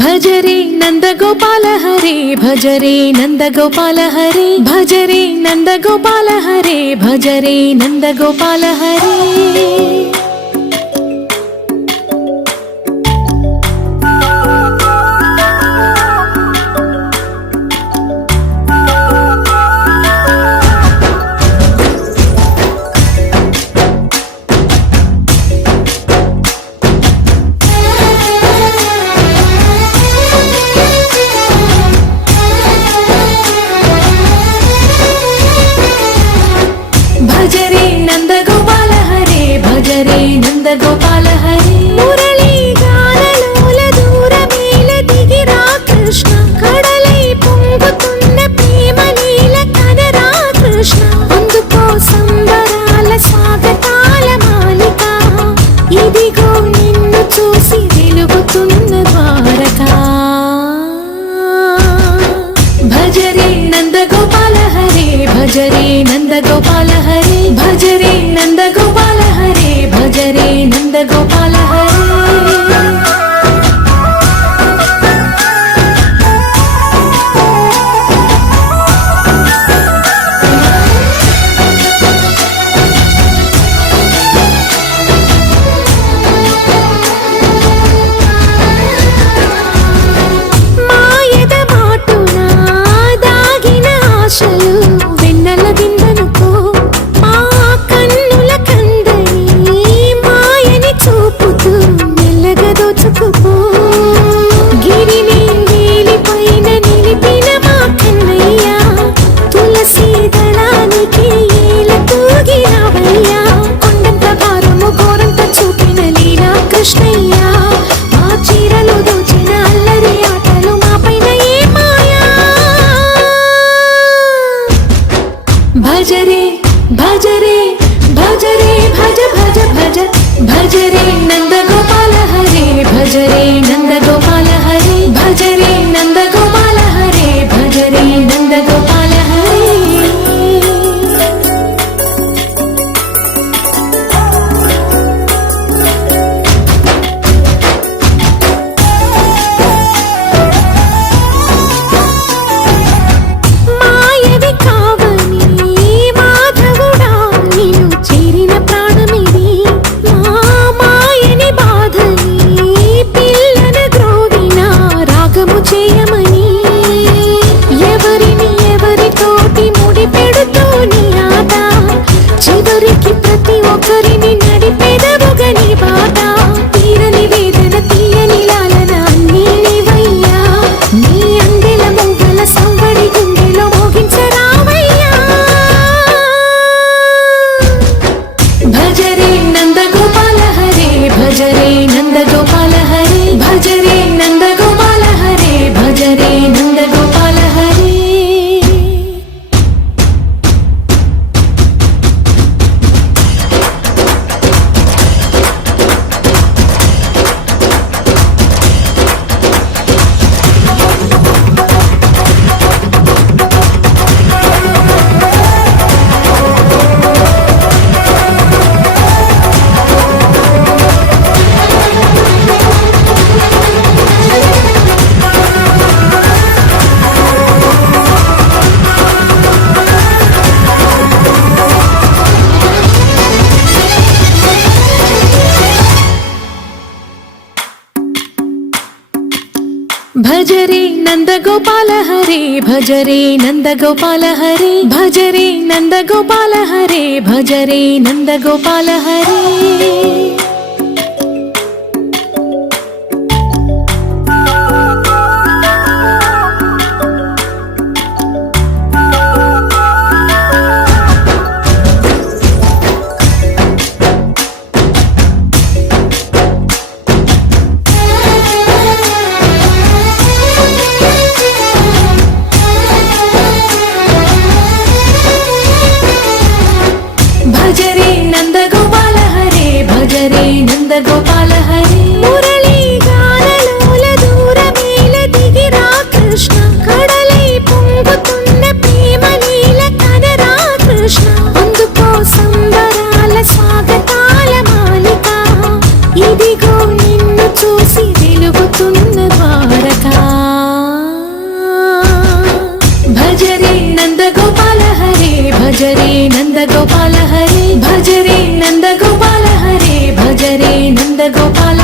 भजरे नंदगोपाल हरे भजरे नंदगोपाल हरे भजरे नंदगोपाल हरे भजरे नंदगोपाल हरे भजरे नंदगोपाल हरे भजरे नंदगोपाल हरे मुरली गानलोल दूरमेल दिगिरा कृष्ण कड़लै పొంగుతున్న ప్రేమ నీల కనరా కృష్ణ అందుకో సంబరాల స్వాగతాల మాలిక ఇదిగో నిన్ను చూసి వెలుగుతున్న ద్వారకా भजरे नंदगोपाल हरे भजरे नंदगोपाल हरे भजरे नंदगोपाल हरे भजरे नंदगोपाल हरे भजरे भजरे भजरे भज भज भज भजरे नंदगोपाल हरे भजरे नंदगोपाल हरे भजरे नंदगोपाल हरे भजरे नंदगोपाल हरे भजरे नंदगोपाल हरे भजरे नंदगोपाल हरे भजरे नंदगोपाल हरे भजरे नंदगोपाल हरे भजरे नंदगोपाल हरे भजरे नंदगोपाल हरे भजरे नंदगोपाल हरे भजरे नंदगोपाल हरे भजरे గోపాల